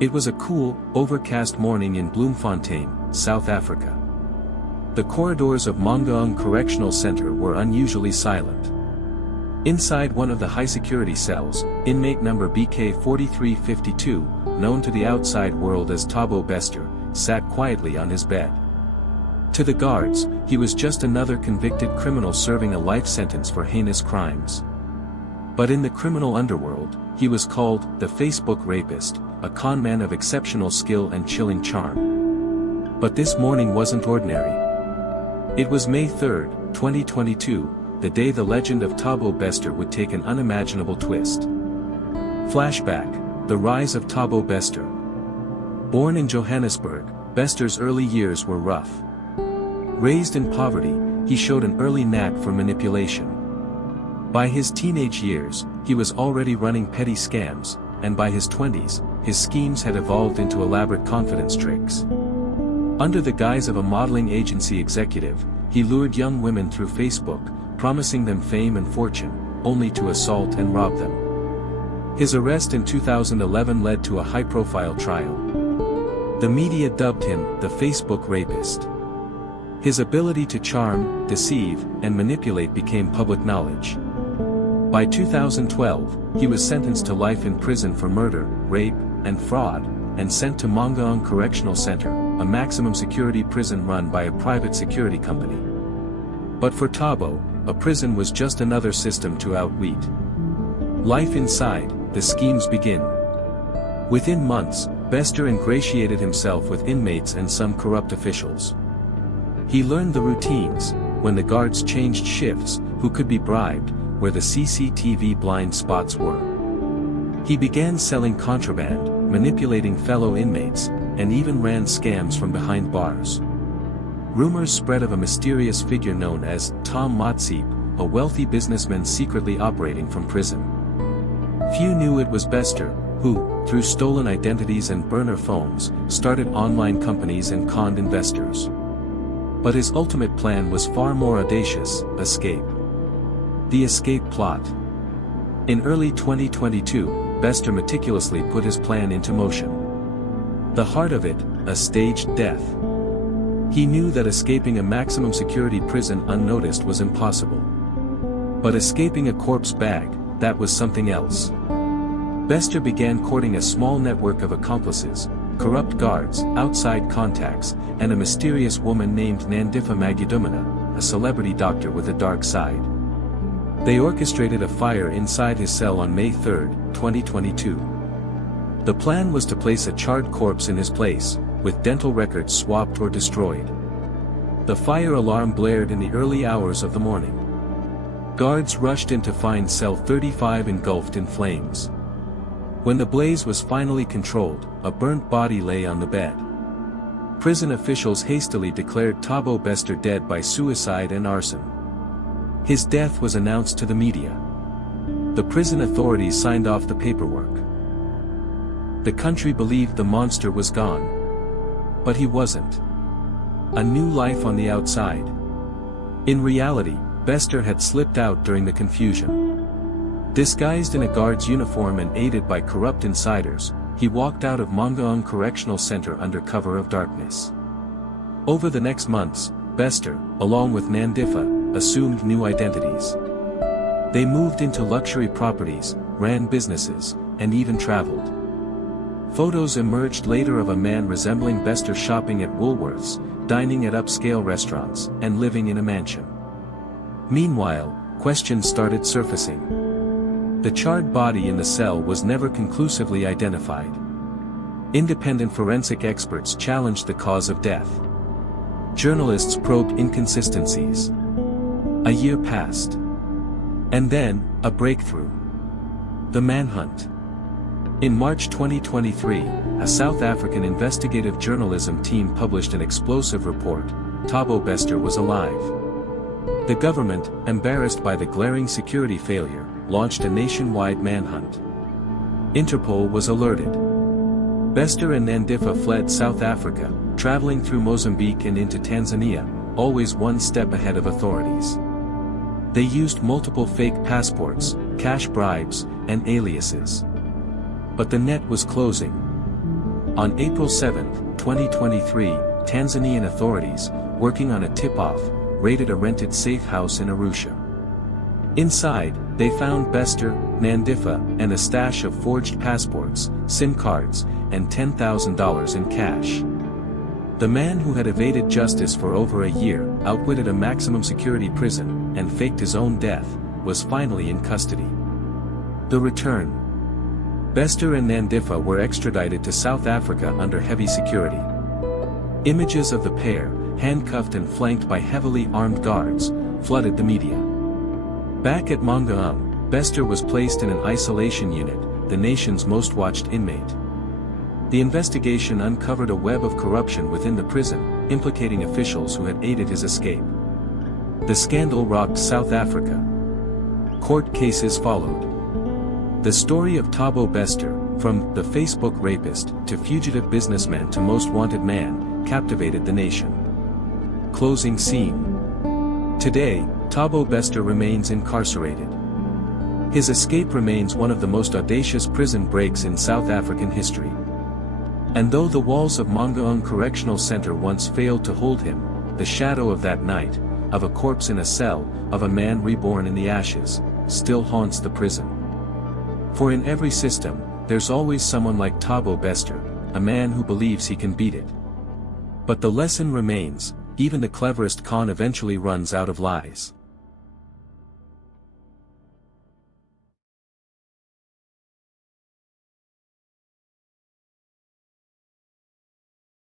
It was a cool, overcast morning in Bloemfontein, South Africa. The corridors of Manhunt Correctional Center were unusually silent. Inside one of the high-security cells, inmate number BK4352, known to the outside world as Thabo Bester, sat quietly on his bed. To the guards, he was just another convicted criminal serving a life sentence for heinous crimes. But in the criminal underworld, he was called the Facebook rapist, a conman of exceptional skill and chilling charm. But this morning wasn't ordinary. It was May 3, 2022, the day the legend of Thabo Bester would take an unimaginable twist. Flashback: the rise of Thabo Bester. Born in Johannesburg, Bester's early years were rough. Raised in poverty, he showed an early knack for manipulation. By his teenage years, he was already running petty scams, and by his 20s, his schemes had evolved into elaborate confidence tricks. Under the guise of a modeling agency executive, he lured young women through Facebook, promising them fame and fortune, only to assault and rob them. His arrest in 2011 led to a high-profile trial. The media dubbed him the Facebook rapist. His ability to charm, deceive, and manipulate became public knowledge. By 2012, he was sentenced to life in prison for murder, rape, and fraud, and sent to Manhunt Correctional Center, a maximum security prison run by a private security company. But for Thabo, a prison was just another system to outwit. Life inside, the schemes begin. Within months, Bester ingratiated himself with inmates and some corrupt officials. He learned the routines: when the guards changed shifts, who could be bribed, where the CCTV blind spots were. He began selling contraband, manipulating fellow inmates, and even ran scams from behind bars. Rumors spread of a mysterious figure known as Tom Motseep, a wealthy businessman secretly operating from prison. Few knew it was Bester, who, through stolen identities and burner phones, started online companies and conned investors. But his ultimate plan was far more audacious: escape. The escape plot. In early 2022, Bester meticulously put his plan into motion. The heart of it, a staged death. He knew that escaping a maximum security prison unnoticed was impossible. But escaping a corpse bag, that was something else. Bester began courting a small network of accomplices, corrupt guards, outside contacts, and a mysterious woman named Nandifa Magudumana, a celebrity doctor with a dark side. They orchestrated a fire inside his cell on May 3, 2022. The plan was to place a charred corpse in his place, with dental records swapped or destroyed. The fire alarm blared in the early hours of the morning. Guards rushed in to find cell 35 engulfed in flames. When the blaze was finally controlled, a burnt body lay on the bed. Prison officials hastily declared Thabo Bester dead by suicide and arson. His death was announced to the media. The prison authorities signed off the paperwork. The country believed the monster was gone. But he wasn't. A new life on the outside. In reality, Bester had slipped out during the confusion. Disguised in a guard's uniform and aided by corrupt insiders, he walked out of Manhunt Correctional Center under cover of darkness. Over the next months, Bester, along with Nandifa, assumed new identities. They moved into luxury properties, ran businesses, and even traveled. Photos emerged later of a man resembling Bester shopping at Woolworths, dining at upscale restaurants, and living in a mansion. Meanwhile, questions started surfacing. The charred body in the cell was never conclusively identified. Independent forensic experts challenged the cause of death. Journalists probed inconsistencies. A year passed. And then, a breakthrough. The Manhunt. In March 2023, a South African investigative journalism team published an explosive report: Thabo Bester was alive. The government, embarrassed by the glaring security failure, launched a nationwide manhunt. Interpol was alerted. Bester and Nandifa fled South Africa, traveling through Mozambique and into Tanzania, always one step ahead of authorities. They used multiple fake passports, cash bribes, and aliases. But the net was closing. On April 7, 2023, Tanzanian authorities, working on a tip-off, raided a rented safe house in Arusha. Inside, they found Bester, Nandifa, and a stash of forged passports, SIM cards, and $10,000 in cash. The man who had evaded justice for over a year, outwitted a maximum security prison, and faked his own death, was finally in custody. The return. Bester and Nandifa were extradited to South Africa under heavy security. Images of the pair, handcuffed and flanked by heavily armed guards, flooded the media. Back at Manhunt, Bester was placed in an isolation unit, the nation's most watched inmate. The investigation uncovered a web of corruption within the prison, implicating officials who had aided his escape. The scandal rocked South Africa. Court cases followed. The story of Thabo Bester, from the Facebook rapist to fugitive businessman to most wanted man, captivated the nation. Closing scene. Today, Thabo Bester remains incarcerated. His escape remains one of the most audacious prison breaks in South African history. And though the walls of Manhunt Correctional Center once failed to hold him, the shadow of that night, of a corpse in a cell, of a man reborn in the ashes, still haunts the prison. For in every system, there's always someone like Thabo Bester, a man who believes he can beat it. But the lesson remains, even the cleverest con eventually runs out of lies.